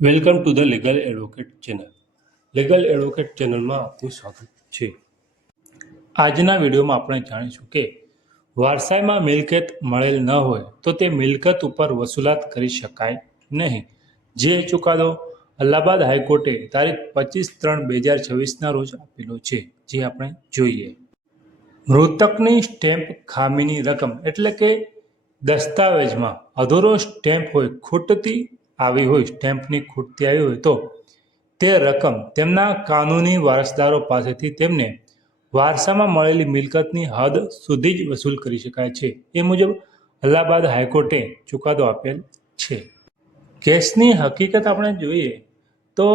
Welcome to the legal advocate channel. Legal advocate ચેનલમાં આપનું સ્વાગત છે. આજના વિડીયોમાં આપણે જાણીશું કે વારસાઈમાં મિલકત મળેલ ન હોય તો તે મિલકત ઉપર વસૂલાત કરી શકાય નહીં. જે ચુકાદો અલ્હાબાદ હાઈકોર્ટે તારીખ 25/3/2026ના રોજ આપેલો છે, જે આપણે જોઈએ. મૃતકની સ્ટેમ્પ ખામીની રકમ એટલે કે દસ્તાવેજમાં અધૂરો સ્ટેમ્પ હોય, ખૂટતી આવી હોય, સ્ટેમ્પની ખૂટતી આવી હોય તો તે રકમ તેમના કાનૂની વારસદારો પાસેથી તેમને વારસામાં મળેલી મિલકતની હદ સુધી જ વસૂલ કરી શકાય છે. એ મુજબ અલ્હાબાદ હાઈકોર્ટે ચુકાદો આપેલ છે. કેસની હકીકત આપણે જોઈએ તો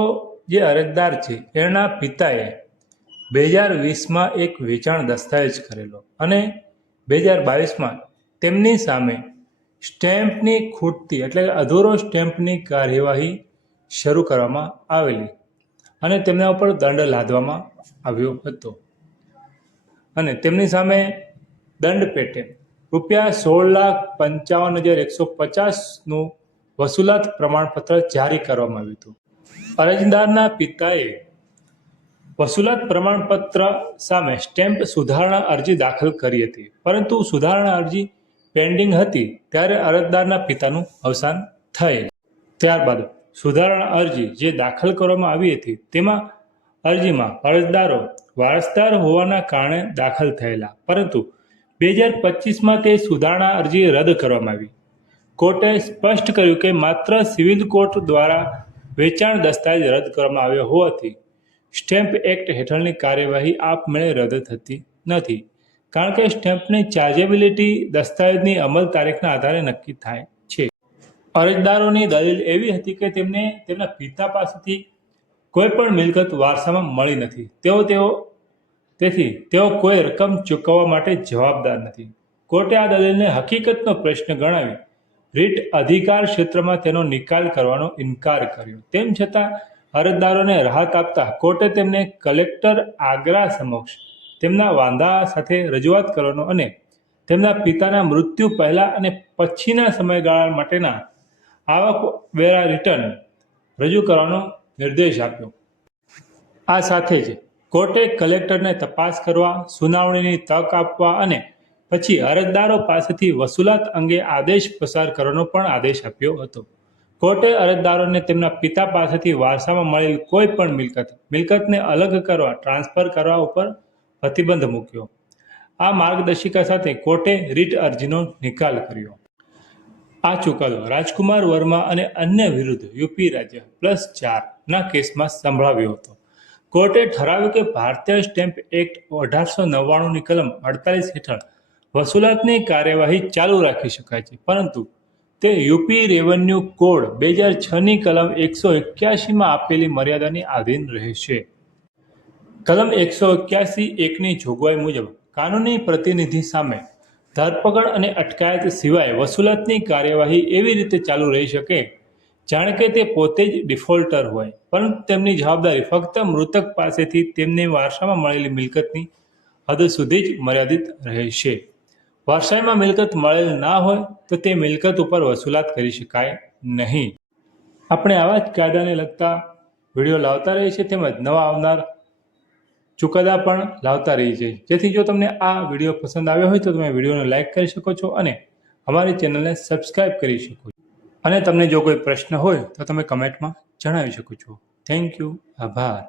જે અરજદાર છે એના પિતાએ 2020માં એક વેચાણ દસ્તાવેજ કરેલો અને 2022માં તેમની સામે સ્ટેમ્પની ખૂટતી એટલે કે અધૂરો સ્ટેમ્પની કાર્યવાહી શરૂ કરવામાં આવેલી અને તેમના ઉપર દંડ લાદવામાં આવ્યો હતો અને તેમની સામે દંડ પેટે ₹16,55,150નું વસૂલાત પ્રમાણપત્ર જારી કરવામાં આવ્યું હતું. અરજદારના પિતાએ વસૂલાત પ્રમાણપત્ર સામે સ્ટેમ્પ સુધારણા અરજી દાખલ કરી હતી, પરંતુ સુધારણા અરજી પેન્ડિંગ હતી ત્યારે અરજદારના પિતાનું અવસાન થયેલ. ત્યારબાદ સુધારણા અરજી જે દાખલ કરવામાં આવી હતી તેમાં અરજીમાં અરજદારો વારસદાર હોવાના કારણે દાખલ થયેલા, પરંતુ 2025માં તે સુધારણા અરજી રદ કરવામાં આવી. કોર્ટે સ્પષ્ટ કર્યું કે માત્ર સિવિલ કોર્ટ દ્વારા વેચાણ દસ્તાવેજ રદ કરવામાં આવ્યો હોવાથી સ્ટેમ્પ એક્ટ હેઠળની કાર્યવાહી આપમેળે રદ થતી નથી, કારણ કે સ્ટેમ્પની ચાર્જેબિલિટી દસ્તાવેજની અમલ તારીખના આધારે નક્કી થાય છે. અરજદારોની દલીલ એવી હતી કે તેમને તેમના પિતા પાસેથી કોઈ પણ મિલકત વારસામાં મળી નથી, તેથી તેઓ કોઈ રકમ ચૂકવવા માટે જવાબદાર નથી. કોર્ટે આ દલીલને હકીકતનો પ્રશ્ન ગણાવી રીટ અધિકાર ક્ષેત્રમાં તેનો નિકાલ કરવાનો ઇનકાર કર્યો. તેમ છતાં અરજદારોને રાહત આપતા કોર્ટે તેમને કલેક્ટર આગ્રા સમક્ષ તેમના વાંધા સાથે રજૂઆત કરવાનો અને તેમના પિતાના મૃત્યુ પહેલા અને પછીના સમયગાળા માટેના આવકવેરા રિટર્ન રજૂ કરવાનો નિર્દેશ આપ્યો. આ સાથે જ કોર્ટે કલેક્ટરને તપાસ કરવા, સુનાવણીની તક આપવા અને પછી અરજદારો પાસેથી વસૂલાત અંગે આદેશ પસાર કરવાનો પણ આદેશ આપ્યો હતો. કોર્ટે અરજદારોને તેમના પિતા પાસેથી વારસામાં મળેલ કોઈ પણ મિલકતને અલગ કરવા, ટ્રાન્સફર કરવા ઉપર પ્રતિબંધ મૂક્યો. આ માર્ગદર્શિકા સાથે કોર્ટે રીટ અરજીનો નિકાલ કર્યો. આ ચુકાદો રાજકુમાર વર્મા અને અન્ય વિરુદ્ધ યુપી રાજ્ય +4ના કેસમાં સંભળાવ્યો હતો. કોર્ટે ઠરાવ્યું કે ભારતીય સ્ટેમ્પ એક્ટ 1899ની કલમ 48 હેઠળ વસૂલાતની કાર્યવાહી ચાલુ રાખી શકાય છે, પરંતુ તે યુપી રેવન્યુ કોડ 2006ની કલમ 181માં આપેલી મર્યાદાની આધીન રહેશે. કલમ 181(1)ની જોગવાઈ મુજબ કાનૂની પ્રતિનિધિ સામે ધરપકડ અને અટકાયત સિવાય વસૂલાતની કાર્યવાહી એવી રીતે ચાલુ રહી શકે જાણે કે તે પોતે જ ડિફોલ્ટર હોય, પરંતુ તેમની જવાબદારી ફક્ત મૃતક પાસેથી તેમને વારસામાં મળેલી મિલકતની હદ સુધી જ મર્યાદિત રહેશે. વારસાઈમાં મિલકત મળેલ ના હોય તો તે મિલકત ઉપર વસૂલાત કરી શકાય નહીં. આપણે આવા જ કાયદાને લગતા વિડીયો લાવતા રહીએ છીએ, તેમજ નવા આવનાર ચુકાદા પણ લાવતા રહીએ છીએ. જેથી જો તમને આ વિડીયો પસંદ આવ્યો હોય તો તમે વિડીયોને લાઇક કરી શકો છો અને અમારી ચેનલને સબસ્ક્રાઈબ કરી શકો છો. અને તમને જો કોઈ પ્રશ્ન હોય તો તમે કમેન્ટમાં જણાવી શકો છો. Thank you. આભાર.